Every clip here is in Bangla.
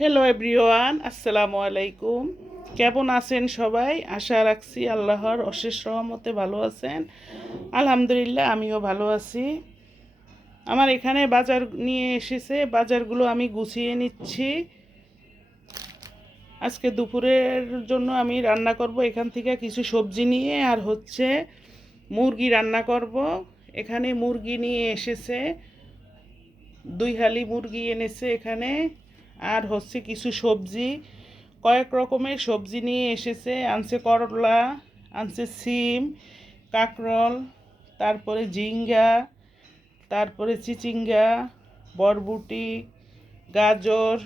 হ্যালো এভরিওয়ান, আসসালামু আলাইকুম। কেমন আছেন সবাই? আশা রাখছি আল্লাহর অশেষ রহমতে ভালো আছেন। আলহামদুলিল্লাহ, আমিও ভালো আছি। আমার এখানে বাজার নিয়ে এসেছে, বাজারগুলো আমি গুছিয়ে নিচ্ছি। আজকে দুপুরের জন্য আমি রান্না করব এখান থেকে কিছু সবজি নিয়ে, আর হচ্ছে মুরগি রান্না করব। এখানে মুরগি নিয়ে এসেছে, 2 হালি মুরগি এনেছে এখানে, আর হচ্ছে কিছু সবজি, কয়েক রকমের সবজি নিয়ে এসেছে। আনছে করলা, আনছে সিম, কাঁকরোল, তারপরে ঝিঙ্গা, তারপরে চিচিঙ্গা, বরবটি, গাজর,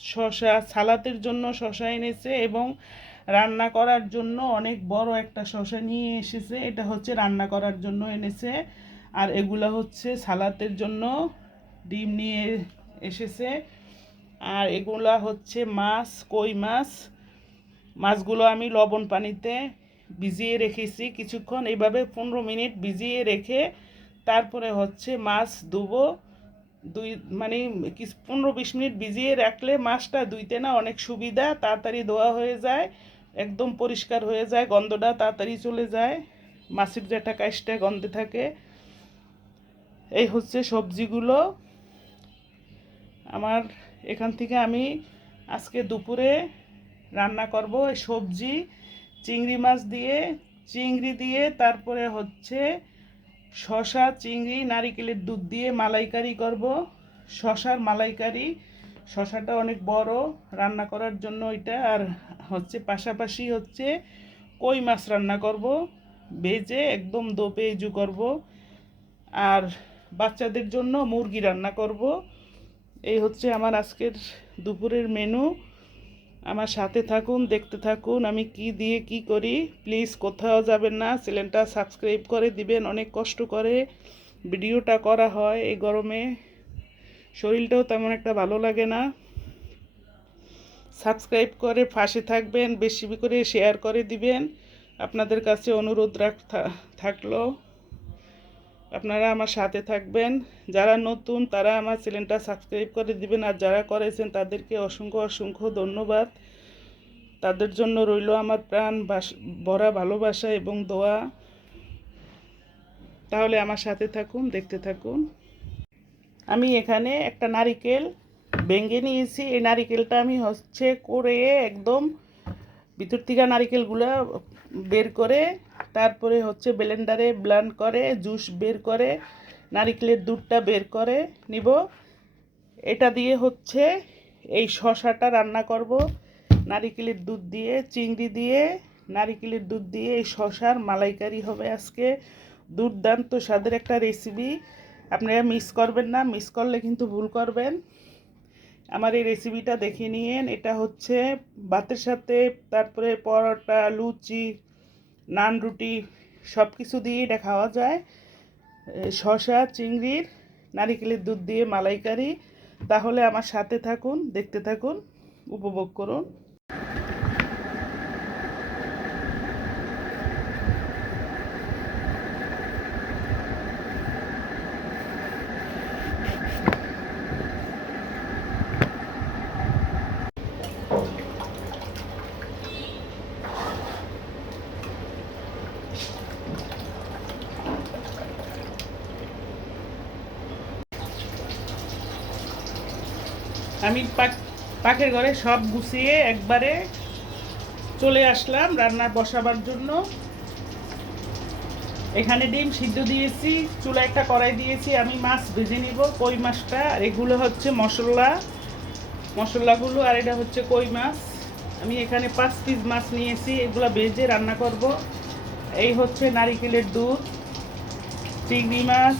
শসা। সালাদের জন্য শসা এনেছে এবং রান্না করার জন্য অনেক বড় একটা শসা নিয়ে এসেছে। এটা হচ্ছে রান্না করার জন্য এনেছে, আর এগুলা হচ্ছে সালাদের জন্য। ডিম নিয়ে এসেছে, আর এগুলা হচ্ছে মাছ, কই মাছ। মাছগুলো আমি লবণ পানিতে ভিজিয়ে রেখেছি কিছুক্ষণ, এইভাবে 15 মিনিট ভিজিয়ে রেখে তারপরে হচ্ছে মাছ ধুবো। দুই মানে 15-20 মিনিট ভিজিয়ে রাখলে মাছটা ধুইতে না অনেক সুবিধা, তাড়াতাড়ি ধোয়া হয়ে যায়, একদম পরিষ্কার হয়ে যায়, গন্ধটা তাড়াতাড়ি চলে যায়, মাছের যেটা কাশটা গন্ধে থাকে। এই হচ্ছে সবজিগুলো আমার। এখান থেকে আমি আজকে দুপুরে রান্না করব এই সবজি চিংড়ি মাছ দিয়ে, চিংড়ি দিয়ে, তারপরে হচ্ছে শসা, চিংড়ি, নারিকেলের দুধ দিয়ে মালাইকারি করব। শসার মালাইকারি, শসাটা অনেক বড় রান্না করার জন্য এটা। আর হচ্ছে পাশাপাশি হচ্ছে কই মাছ রান্না করব, ভেজে একদম দো পেঁয়াজু করব। আর বাচ্চাদের জন্য মুরগি রান্না করব। এই হচ্ছে আমার আজকের দুপুরের মেনু। আমার সাথে থাকুন, দেখতে থাকুন আমি কি দিয়ে কি করি। প্লিজ কোথাও যাবেন না, চ্যানেলটা সাবস্ক্রাইব করে দিবেন। অনেক কষ্ট করে ভিডিওটা করা হয়, এই গরমে শরীরটাও তেমন একটা ভালো লাগে না। সাবস্ক্রাইব করে পাশে থাকবেন, বেশি করে শেয়ার করে দিবেন। আপনাদের কাছে অনুরোধ থাকলো আপনারা আমার সাথে থাকবেন। যারা নতুন তারা আমার চ্যানেলটা সাবস্ক্রাইব করে দিবেন, আর যারা করেছেন তাদেরকে অসংখ্য অসংখ্য ধন্যবাদ। তাদের জন্য রইল আমার প্রাণ ভরা ভালোবাসা এবং দোয়া। তাহলে আমার সাথে থাকুন, দেখতে থাকুন। আমি এখানে একটা নারিকেল ভেঙে নিয়েছি। এই নারিকেলটা আমি হচ্ছে করে একদম ভিতর থেকে নারিকেলগুলো বের করে তারপরে হচ্ছে ব্লেন্ডারে ব্লেন্ড করে জুস বের করে নারিকেলের দুধটা বের করে নিব। এটা দিয়ে হচ্ছে এই শসাটা রান্না করব, নারিকেলের দুধ দিয়ে, চিংড়ি দিয়ে, নারিকেলের দুধ দিয়ে এই শসার মালাইকারি হবে আজকে। দুর্দান্ত স্বাদের একটা রেসিপি, আপনারা মিস করবেন না। মিস করলে কিন্তু ভুল করবেন। আমার এই রেসিপিটা দেখে নিয়েন। এটা হচ্ছে ভাতের সাথে, তারপরে পরোটা, লুচি, নান, রুটি সব কিছু দিয়ে এটা খাওয়া যায়। শসা, চিংড়ির, নারিকেলের দুধ দিয়ে মালাইকারি। তাহলে আমার সাথে থাকুন, দেখতে থাকুন, উপভোগ করুন। আমি পাখের ঘরে সব গুছিয়ে একবারে চলে আসলাম রান্না বসাবার জন্য। এখানে ডিম সিদ্ধ দিয়েছি, চুলা একটা কড়াই দিয়েছি, আমি মাছ ভেজে নিব, কই মাছটা। আর এগুলো হচ্ছে মশলাগুলো, আর এটা হচ্ছে কই মাছ। আমি এখানে 5 পিস মাছ নিয়েছি, এগুলো ভেজে রান্না করব। এই হচ্ছে নারিকেলের দুধ, চিংড়ি মাছ,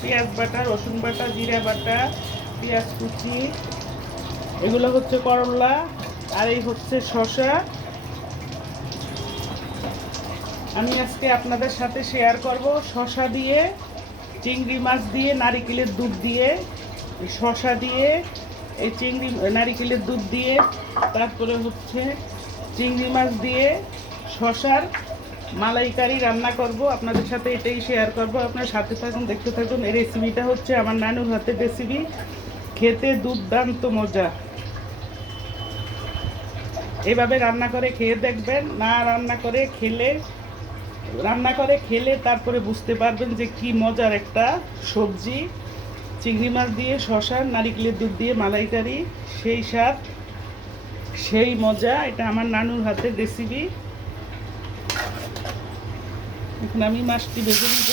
পেঁয়াজ বাটা, রসুন বাটা, জিরা বাটা, পেঁয়াজ কুচি, এগুলো হচ্ছে করলা, আর এই হচ্ছে শসা। আমি আজকে আপনাদের সাথে শেয়ার করব শসা দিয়ে, চিংড়ি মাছ দিয়ে, নারিকেলের দুধ দিয়ে, শসা দিয়ে, এই নারিকেলের দুধ দিয়ে, তারপরে হচ্ছে চিংড়ি মাছ দিয়ে শসার মালাইকারি রান্না করব। আপনাদের সাথে এটাই শেয়ার করব। আপনার সাথে থাকুন, দেখতে থাকুন। এই রেসিপিটা হচ্ছে আমার নানুর হাতের রেসিপি, খেতে দুর্দান্ত মজা। এভাবে রান্না করে খেয়ে দেখবেন। না রান্না করে খেলে তারপরে বুঝতে পারবেন যে কি মজার একটা সবজি। চিংড়ি মাছ দিয়ে শসা, নারিকেলের দুধ দিয়ে মালাইকারি, সেই স্বাদ, সেই মজা। এটা আমার নানুর হাতের রেসিপি। এখন আমি মাছটি ভেজে নিব।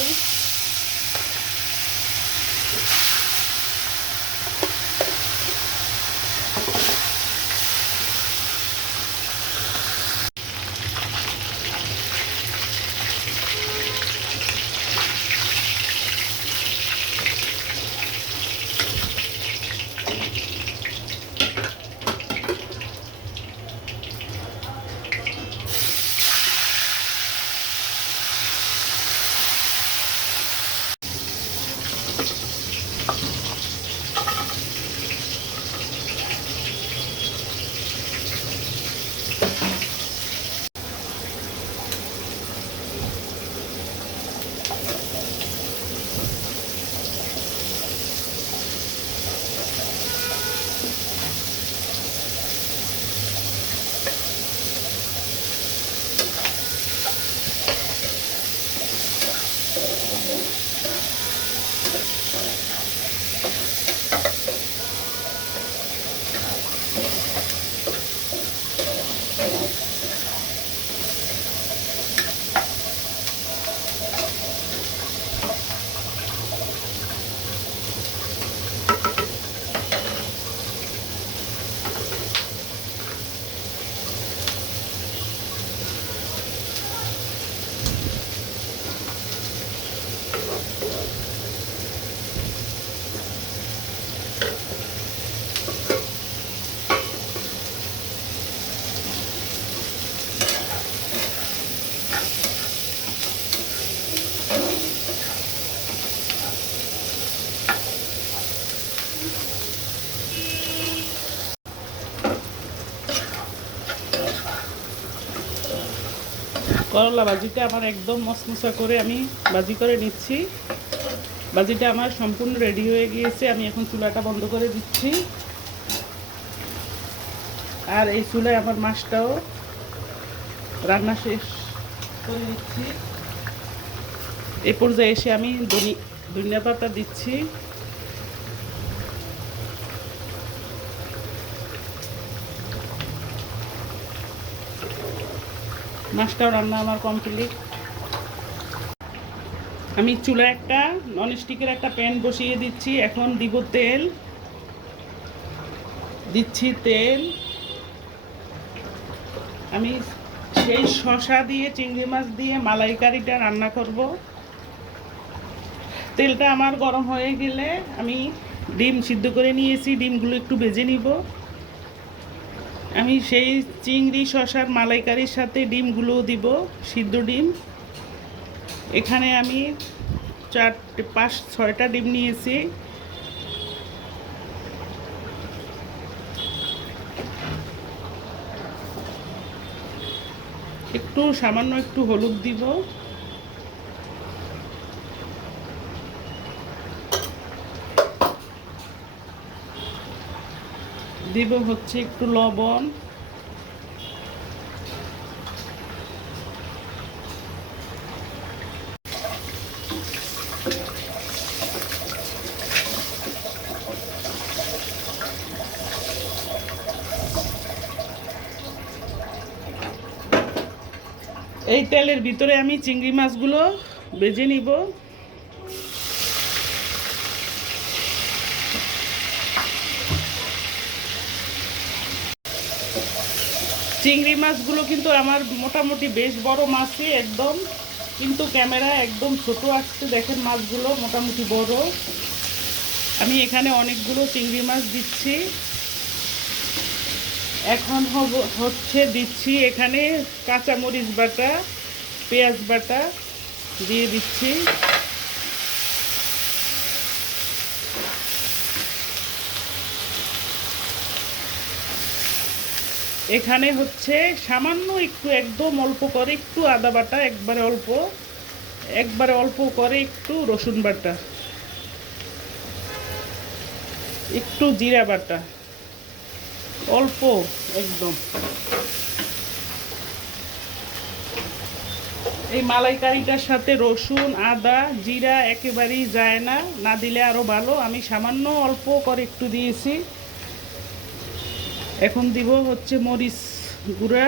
করলা ভাজিটা আমার একদম মশমশা করে আমি ভাজি করে নিচ্ছি। ভাজিটা আমার সম্পূর্ণ রেডি হয়ে গিয়েছে। আমি এখন চুলাটা বন্ধ করে দিচ্ছি। আর এই চুলায় আমার মাছটাও রান্না শেষ করে দিচ্ছি। এ পর্যায়ে এসে আমি ধনিয়া পাতা দিচ্ছি। মাছটাও রান্না আমার কমপ্লিট। আমি চুলায় একটা ননস্টিকের একটা প্যান বসিয়ে দিচ্ছি। এখন দিব তেল, দিচ্ছি তেল। আমি সেই শসা দিয়ে চিংড়ি মাছ দিয়ে মালাইকারিটা রান্না করব। তেলটা আমার গরম হয়ে গেলে আমি ডিম সিদ্ধ করে নিয়েছি, ডিমগুলো একটু ভেজে নিব। আমি সেই চিংড়ি শসার মালাইকারির সাথে ডিমগুলোও দিব, সিদ্ধ ডিম। এখানে আমি 5-6টা ডিম নিয়েছি। সামান্য একটু হলুদ দিব। দিব হচ্ছে একটু লবণ। এই তেলের ভিতরে আমি চিংড়ি মাছগুলো ভেজে নিব। চিংড়ি মাছগুলো কিন্তু আমার মোটামুটি বেশ বড় মাছই একদম, কিন্তু ক্যামেরা একদম ছোট আসছে। দেখেন মাছগুলো মোটামুটি বড়। আমি এখানে অনেকগুলো চিংড়ি মাছ দিচ্ছি। এখন দিচ্ছি এখানে কাঁচামরিচ বাটা, পেঁয়াজ বাটা দিয়ে দিচ্ছি। এখানে সামান্য একটু, একদম অল্প করে একটু আদা বাটা, একবারে অল্প করে একটু রসুন বাটা, একটু জিরা বাটা, অল্প একদম। এই মালাইকারিটার সাথে রসুন, আদা, জিরা একেবারেই যায় না, না দিলে আরও ভালো। আমি সামান্য অল্প করে একটু দিয়েছি। এখন দিব হচ্ছে মরিচ গুঁড়া,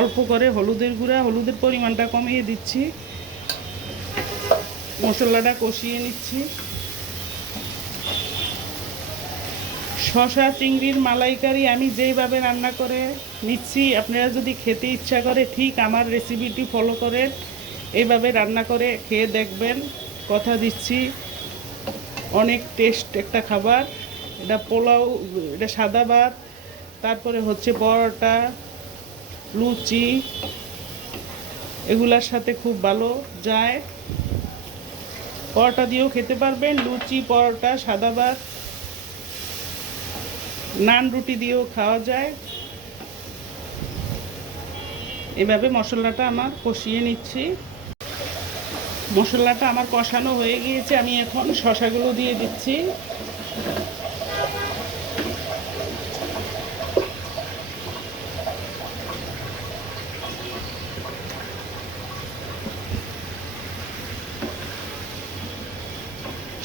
অল্প করে হলুদের গুঁড়া, হলুদের পরিমাণটা কমিয়ে দিচ্ছি। মশলাটা কষিয়ে নিচ্ছি। শসা চিংড়ির মালাইকারি আমি যেইভাবে রান্না করে নিচ্ছি, আপনারা যদি খেতে ইচ্ছা করে ঠিক আমার রেসিপিটি ফলো করে এইভাবে রান্না করে খেয়ে দেখবেন। কথা দিচ্ছি অনেক টেস্ট একটা খাবার। এটা পোলাও, এটা সাদা ভাত, তারপরে হচ্ছে পরোটা, লুচি, এগুলার সাথে খুব ভালো যায়। পরোটা দিয়েও খেতে পারবেন, লুচি, পরোটা, সাদা ভাত, নান, রুটি দিয়েও খাওয়া যায়। এভাবে মশলাটা আমার কষিয়ে নিচ্ছি। মশলাটা আমার কষানো হয়ে গিয়েছে, আমি এখন শসাগুলো দিয়ে দিচ্ছি।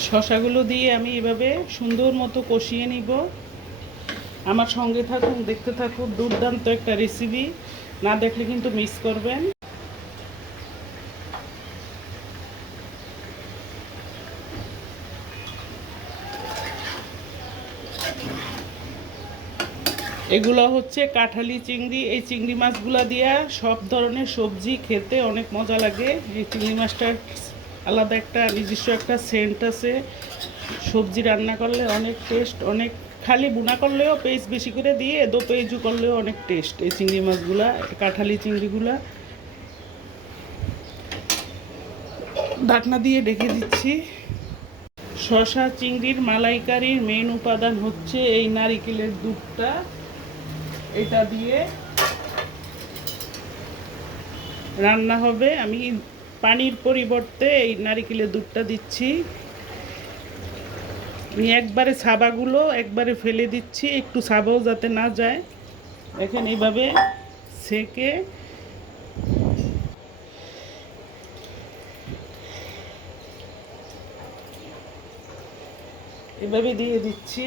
শসাগুলো দিয়ে আমি এভাবে সুন্দর মতো কষিয়ে নিব। আমার সঙ্গে থাকুন, দেখতে থাকুন। দুর্দান্ত একটা রেসিপি, না দেখলে কিন্তু মিস করবেন। এগুলো হচ্ছে কাঁঠালি চিংড়ি। এই চিংড়ি মাছগুলো দিয়া সব ধরনের সবজি খেতে অনেক মজা লাগে। এই চিংড়ি মাছটার আলাদা একটা নিজস্ব একটা সেন্ট আছে। সবজি রান্না করলে অনেক টেস্ট, অনেক খালি বুনা করলেও পেঁয়াজ বেশি করে দিয়ে দো পেঁয়াজু করলেও অনেক টেস্ট এই চিংড়ি মাছগুলা, কাঁঠালি চিংড়িগুলা। ঢাকনা দিয়ে ঢেকে দিচ্ছি। শসা চিংড়ির মালাইকারির মেন উপাদান হচ্ছে এই নারিকেলের দুধটা। এটা দিয়ে রান্না হবে। আমি পানির পরিবর্তে এই নারিকেলের দুধটা দিচ্ছি। আমি একবারে ছাবাগুলো একবারে ফেলে দিচ্ছি, একটু ছাবাও যাতে না যায়। দেখেন এইভাবে সেকে এভাবে দিয়ে দিচ্ছি।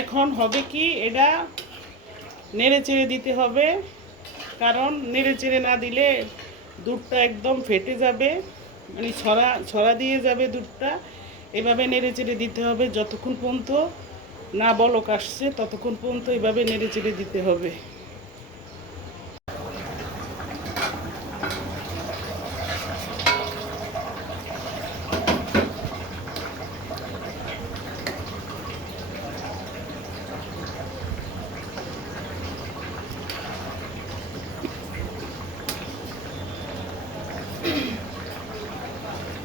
এখন হবে কি, এটা নেড়ে চেড়ে দিতে হবে, কারণ নেড়ে চেড়ে না দিলে দুধটা একদম ফেটে যাবে, মানে ছড়া ছড়া দিয়ে যাবে দুধটা। এভাবে নেড়ে চেড়ে দিতে হবে যতক্ষণ পর্যন্ত না বলক আসছে, ততক্ষণ পর্যন্ত এভাবে নেড়ে চেড়ে দিতে হবে।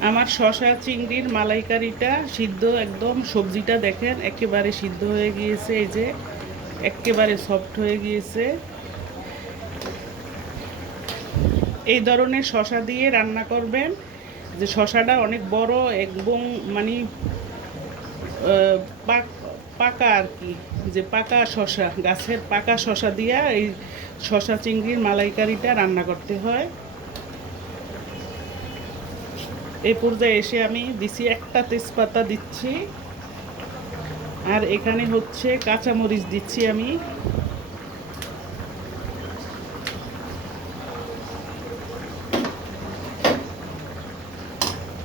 আমার শসা চিংড়ির মালাইকারিটা সিদ্ধ, একদম সবজিটা দেখেন একেবারে সিদ্ধ হয়ে গিয়েছে। এই যে একেবারে সফট হয়ে গিয়েছে। এই ধরনের শসা দিয়ে রান্না করবেন, যে শসাটা অনেক বড় এবং মানে পাকা আর কি, যে পাকা শসা, গাছের পাকা শসা দিয়া এই শসা চিংড়ির মালাইকারিটা রান্না করতে হয়। এই পর্যায়ে এসে আমি দিছি একটা তেজপাতা দিচ্ছি, আর এখানে হচ্ছে কাঁচামরিচ দিচ্ছি আমি।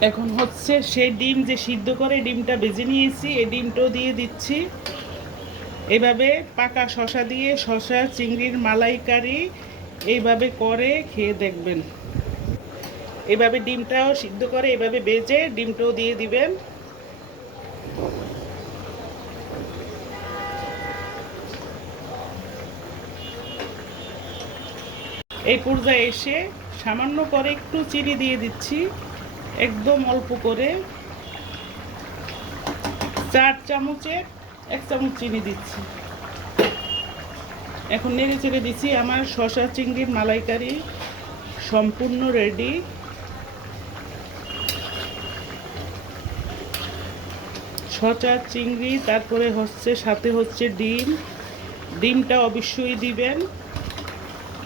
এখন হচ্ছে সেই ডিম যে সিদ্ধ করে ডিমটা ভেজে নিয়েছি, এই ডিমটাও দিয়ে দিচ্ছি। এভাবে পাকা শসা দিয়ে শসা চিংড়ির মালাইকারি এইভাবে করে খেয়ে দেখবেন। এভাবে ডিমটাও সিদ্ধ করে এভাবে ভেজে ডিমটাও দিয়ে দিবেন। এই পর্যায়ে এসে সামান্য করে একটু চিনি দিয়ে দিচ্ছি, একদম অল্প করে, 4 চামচের 1 চামচ চিনি দিচ্ছি। এখন নেড়ে চেড়ে দিচ্ছি। আমার শসা চিংড়ির মালাইকারি সম্পূর্ণ রেডি। শসা চিংড়ি, তারপরে হচ্ছে সাথে হচ্ছে ডিমটা অবশ্যই দিবেন।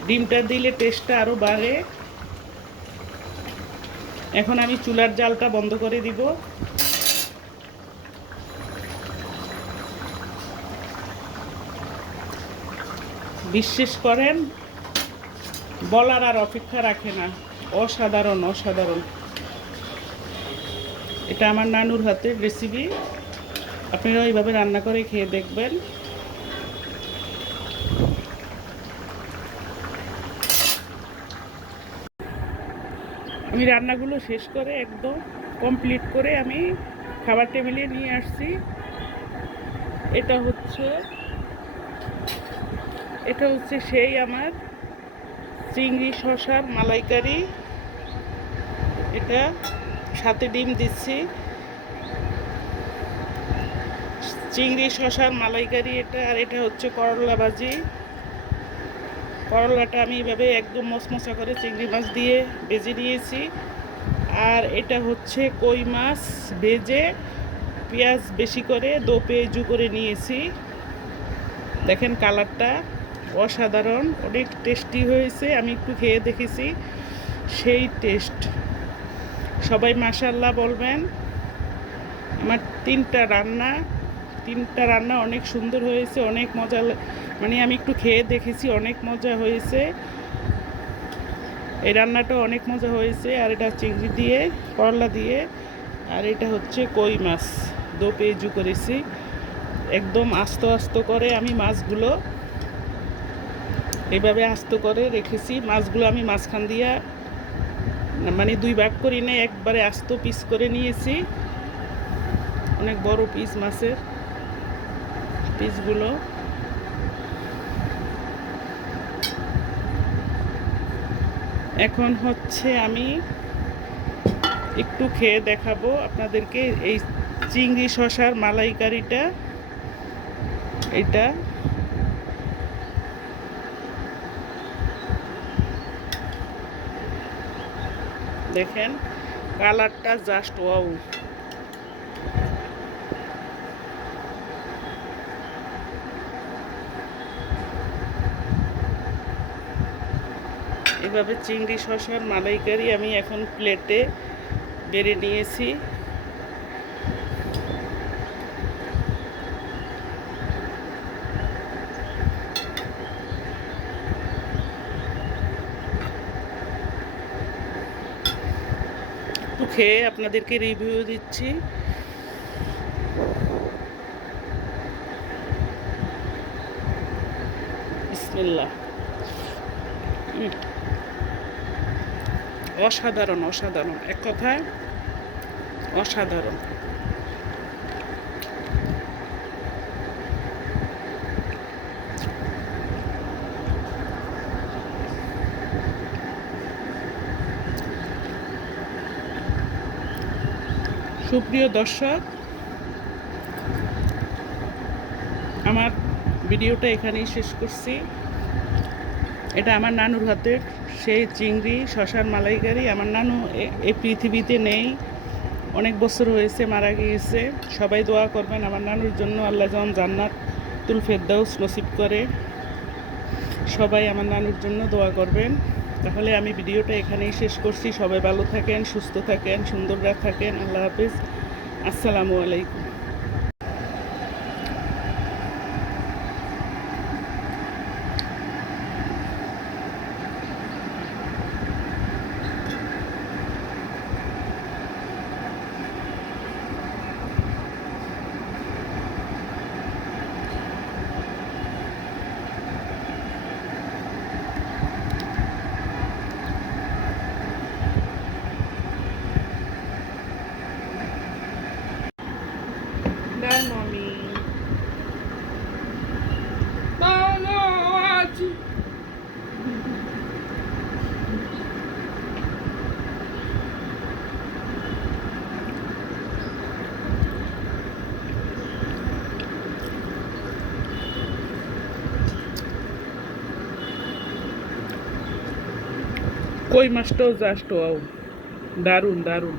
ডিমটা দিলে টেস্টটা আরও বাড়ে। এখন আমি চুলার জালটা বন্ধ করে দিব। বিশ্বাস করেন, বলার আর অপেক্ষা রাখে না। অসাধারণ অসাধারণ। এটা আমার নানুর হাতের রেসিপি, আপনারা এইভাবে রান্না করে খেয়ে দেখবেন। আমি রান্নাগুলো শেষ করে একদম কমপ্লিট করে আমি খাবার টেবিলে নিয়ে আসছি। এটা হচ্ছে সেই আমার চিংড়ি শসার মালাইকারি। এটা সাথে ডিম দিচ্ছি। চিংড়ি শসার মালাইকারি এটা। আর এটা হচ্ছে করলা ভাজি। করলাটা আমি এভাবে একদম মশমশা করে চিংড়ি মাছ দিয়ে ভেজে নিয়েছি। আর এটা হচ্ছে কই মাছ ভেজে পেঁয়াজ বেশি করে দো পেঁয়াজু করে নিয়েছি। দেখেন কালারটা অসাধারণ, অনেক টেস্টি হয়েছে। আমি একটু খেয়ে দেখেছি, সেই টেস্ট। সবাই মাশাআল্লাহ বলবেন। আমার তিনটা রান্না অনেক সুন্দর হয়েছে, অনেক মজা। মানে আমি একটু খেয়ে দেখেছি, অনেক মজা হয়েছে। এই রান্নাটা অনেক মজা হয়েছে। আর এটা চিংড়ি দিয়ে, করলা দিয়ে। আর এটা হচ্ছে কই মাছ দো পেঁয়াজু করেছি। একদম আস্ত আস্ত করে আমি মাছগুলো এভাবে আস্ত করে রেখেছি। মাছগুলো আমি মাঝখান দিয়া মানে দুই ভাগ করি না, একবারে আস্ত পিস করে নিয়েছি। অনেক বড় পিস মাছের পিসগুলো। এখন হচ্ছে আমি একটু খেয়ে দেখাবো আপনাদেরকে এই চিংড়ি শসার মালাইকারিটা। এটা দেখেন কালারটা জাস্ট ওয়াও। এভাবে চিংড়ি শসার মালাইকারি আমি এখন প্লেটে বেড়ে নিয়েছি। একটু খেয়ে আপনাদেরকে রিভিউ দিচ্ছি। বিসমিল্লাহ। অসাধারণ অসাধারণ, এক কথায় অসাধারণ। সুপ্রিয় দর্শক, আমার ভিডিওটা এখানেই শেষ করছি। এটা আমার নানুর হাতের সেই চিংড়ি শসার মালাইকারি। আমার নানু এই পৃথিবীতে নেই, অনেক বছর হয়েছে, মারা গিয়েছে। সবাই দোয়া করবেন আমার নানুর জন্য, আল্লাহ যেন জান্নাতুল ফেরদাউস নসিব করে। সবাই আমার নানুর জন্য দোয়া করবেন। তাহলে আমি ভিডিওটা এখানেই শেষ করছি। সবাই ভালো থাকেন, সুস্থ থাকেন, সুন্দর থাকেন। আল্লাহ হাফিজ। আসসালামু আলাইকুম। Bye, mommy. কই মাছটাও জাস্ট ওয়াও, দারুণ দারুণ।